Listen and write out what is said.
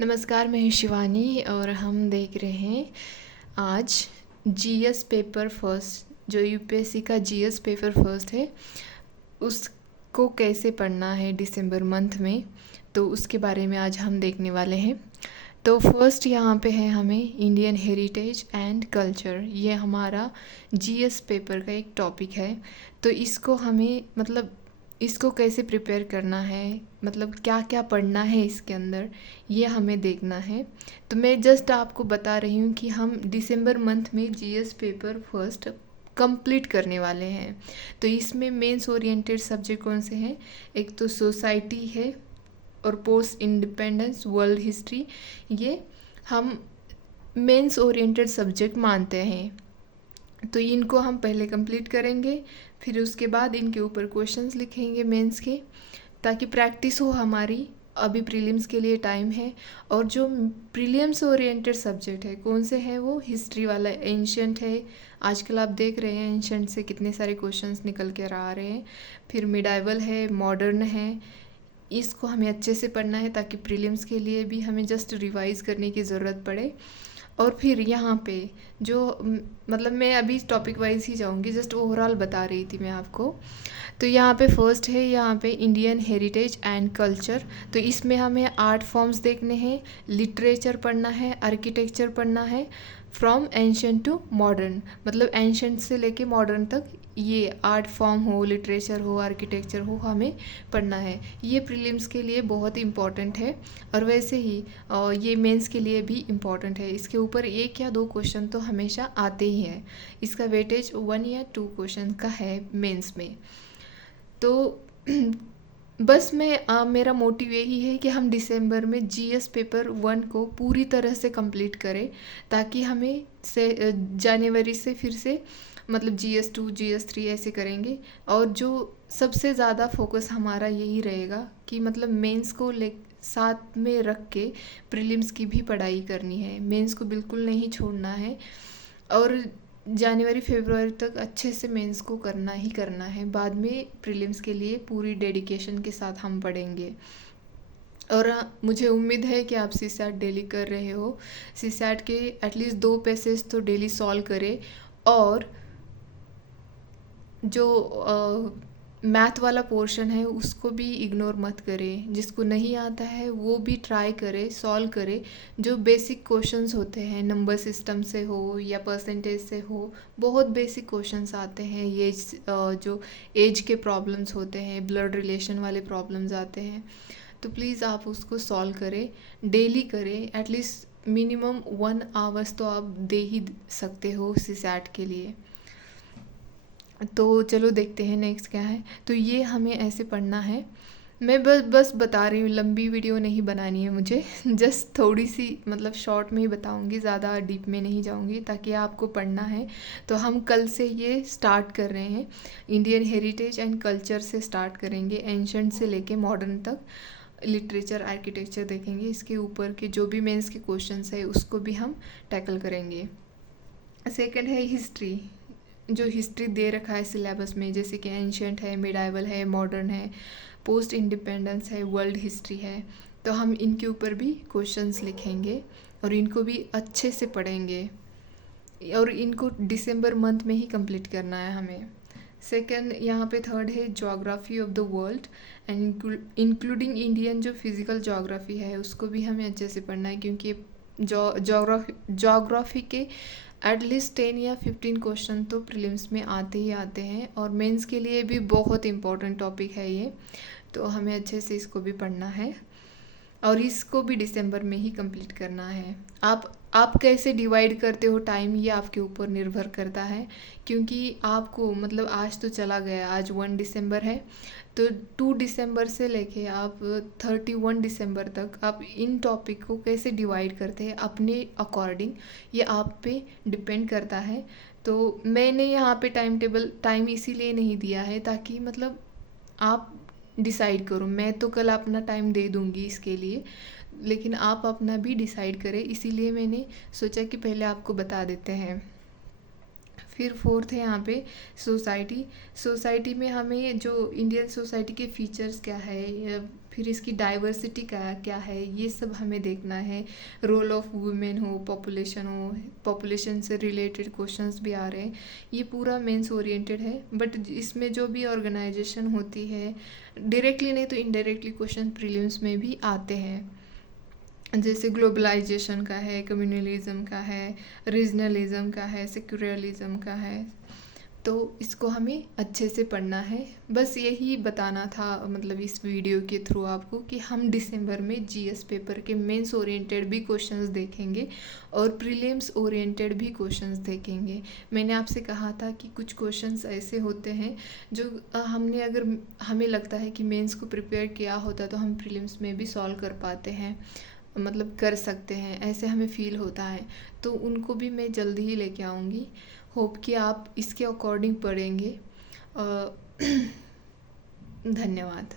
नमस्कार, मैं हूँ शिवानी और हम देख रहे हैं आज जीएस पेपर फर्स्ट। जो यूपीएससी का जीएस पेपर फर्स्ट है उसको कैसे पढ़ना है दिसंबर मंथ में, तो उसके बारे में आज हम देखने वाले हैं। तो फर्स्ट यहाँ पे है हमें इंडियन हेरिटेज एंड कल्चर। ये हमारा जीएस पेपर का एक टॉपिक है। तो इसको हमें इसको कैसे प्रिपेयर करना है, मतलब क्या क्या पढ़ना है इसके अंदर, ये हमें देखना है। तो मैं जस्ट आपको बता रही हूँ कि हम दिसंबर मंथ में जीएस पेपर फर्स्ट कंप्लीट करने वाले हैं। तो इसमें मेंस ओरिएंटेड सब्जेक्ट कौन से हैं? एक तो सोसाइटी है और पोस्ट इंडिपेंडेंस वर्ल्ड हिस्ट्री। ये हम मेंस ओरिएंटेड सब्जेक्ट मानते हैं। तो इनको हम पहले कंप्लीट करेंगे, फिर उसके बाद इनके ऊपर क्वेश्चंस लिखेंगे मेंस के, ताकि प्रैक्टिस हो हमारी। अभी प्रीलिम्स के लिए टाइम है। और जो प्रीलिम्स ओरिएंटेड सब्जेक्ट है कौन से है? वो हिस्ट्री वाला एंशंट है। आजकल आप देख रहे हैं एंशंट से कितने सारे क्वेश्चंस निकल कर आ रहे हैं। फिर मिडाइवल है, मॉडर्न है। इसको हमें अच्छे से पढ़ना है ताकि प्रीलिम्स के लिए भी हमें जस्ट रिवाइज़ करने की ज़रूरत पड़े। और फिर यहाँ पे जो मतलब मैं अभी टॉपिक वाइज ही जाऊँगी, जस्ट ओवरऑल बता रही थी मैं आपको। तो यहाँ पे फर्स्ट है यहाँ पे इंडियन हेरिटेज एंड कल्चर। तो इसमें हमें आर्ट फॉर्म्स देखने हैं, लिटरेचर पढ़ना है, आर्किटेक्चर पढ़ना है, फ्रॉम एंशंट टू मॉडर्न। मतलब एंशंट से लेके मॉडर्न तक ये आर्ट फॉर्म हो, लिटरेचर हो, आर्किटेक्चर हो, हमें पढ़ना है। ये प्रीलिम्स के लिए बहुत इम्पॉर्टेंट है और वैसे ही ये मेंस के लिए भी इम्पॉर्टेंट है। इसके ऊपर 1 या 2 क्वेश्चन तो हमेशा आते ही हैं। इसका वेटेज 1 या 2 क्वेश्चन का है मेंस में। तो बस मेरा मोटिव यही है कि हम दिसंबर में जीएस पेपर 1 को पूरी तरह से कंप्लीट करें, ताकि हमें जनवरी से फिर से मतलब जीएस 2 जीएस 3 ऐसे करेंगे। और जो सबसे ज़्यादा फोकस हमारा यही रहेगा कि मतलब मेंस को साथ में रख के प्रीलिम्स की भी पढ़ाई करनी है। मेंस को बिल्कुल नहीं छोड़ना है और जनवरी फरवरी तक अच्छे से मेंस को करना ही करना है। बाद में प्रीलिम्स के लिए पूरी डेडिकेशन के साथ हम पढ़ेंगे। और मुझे उम्मीद है कि आप सीसैट डेली कर रहे हो। सीसैट के एटलीस्ट 2 पैसेज तो डेली सॉल्व करें। और जो मैथ वाला पोर्शन है उसको भी इग्नोर मत करें। जिसको नहीं आता है वो भी ट्राई करे, सॉल्व करे। जो बेसिक क्वेश्चंस होते हैं, नंबर सिस्टम से हो या परसेंटेज से हो, बहुत बेसिक क्वेश्चंस आते हैं। ये जो एज के प्रॉब्लम्स होते हैं, ब्लड रिलेशन वाले प्रॉब्लम्स आते हैं, तो प्लीज़ आप उसको सॉल्व करें, डेली करें। एटलीस्ट मिनिमम 1 आवर्स तो आप दे ही सकते हो सीसैट के लिए। तो चलो देखते हैं नेक्स्ट क्या है। तो ये हमें ऐसे पढ़ना है। मैं बस बता रही हूँ, लंबी वीडियो नहीं बनानी है मुझे। जस्ट थोड़ी सी मतलब शॉर्ट में ही बताऊँगी, ज़्यादा डीप में नहीं जाऊँगी, ताकि आपको पढ़ना है। तो हम कल से ये स्टार्ट कर रहे हैं। इंडियन हेरिटेज एंड कल्चर से स्टार्ट करेंगे, एंशंट से लेके मॉडर्न तक। लिटरेचर, आर्किटेक्चर देखेंगे। इसके ऊपर के जो भी मेंस के क्वेश्चंस है उसको भी हम टैकल करेंगे। सेकंड है हिस्ट्री। जो हिस्ट्री दे रखा है सिलेबस में, जैसे कि एंशियंट है, मिडाइवल है, मॉडर्न है, पोस्ट इंडिपेंडेंस है, वर्ल्ड हिस्ट्री है। तो हम इनके ऊपर भी क्वेश्चंस लिखेंगे और इनको भी अच्छे से पढ़ेंगे। और इनको दिसंबर मंथ में ही कंप्लीट करना है हमें। सेकंड यहाँ पे थर्ड है geography of the world and including Indian. जो फिज़िकल ज्योग्राफी है उसको भी हमें अच्छे से पढ़ना है, क्योंकि ज्योग्राफी के एटलीस्ट 10 या 15 क्वेश्चन तो प्रीलिम्स में आते ही आते हैं। और मेंस के लिए भी बहुत इम्पोर्टेंट टॉपिक है ये। तो हमें अच्छे से इसको भी पढ़ना है और इसको भी दिसंबर में ही कंप्लीट करना है। आप कैसे डिवाइड करते हो टाइम, ये आपके ऊपर निर्भर करता है। क्योंकि आपको मतलब आज तो चला गया, आज 1 दिसंबर है, तो 2 दिसंबर से लेके आप 31 दिसंबर तक आप इन टॉपिक को कैसे डिवाइड करते हैं अपने अकॉर्डिंग, ये आप पे डिपेंड करता है। तो मैंने यहाँ पे टाइम इसीलिए नहीं दिया है ताकि मतलब आप डिसाइड करो। मैं तो कल अपना टाइम दे दूँगी इसके लिए, लेकिन आप अपना भी डिसाइड करें। इसीलिए मैंने सोचा कि पहले आपको बता देते हैं। फिर फोर्थ है यहाँ पे सोसाइटी। सोसाइटी में हमें जो इंडियन सोसाइटी के फीचर्स क्या है, फिर इसकी डाइवर्सिटी क्या क्या है, ये सब हमें देखना है। रोल ऑफ वुमेन हो, पॉपुलेशन से रिलेटेड क्वेश्चंस भी आ रहे हैं। ये पूरा मेंस ओरिएंटेड है, बट इसमें जो भी ऑर्गेनाइजेशन होती है, डायरेक्टली नहीं तो इनडायरेक्टली क्वेश्चन प्रीलिम्स में भी आते हैं। जैसे ग्लोबलाइजेशन का है, कम्युनलिज्म का है, रीजनलिज्म का है, सेक्युलरिज्म का है। तो इसको हमें अच्छे से पढ़ना है। बस यही बताना था मतलब इस वीडियो के थ्रू आपको कि हम दिसंबर में जीएस पेपर के मेंस ओरिएंटेड भी क्वेश्चंस देखेंगे और प्रीलिम्स ओरिएंटेड भी क्वेश्चंस देखेंगे। मैंने आपसे कहा था कि कुछ क्वेश्चंस ऐसे होते हैं जो हमने अगर हमें लगता है कि मेंस को प्रिपेयर किया होता तो हम प्रीलिम्स में भी सॉल्व कर पाते हैं, मतलब कर सकते हैं, ऐसे हमें फ़ील होता है। तो उनको भी मैं जल्दी ही लेके आऊँगी। होप कि आप इसके अकॉर्डिंग पढ़ेंगे। धन्यवाद।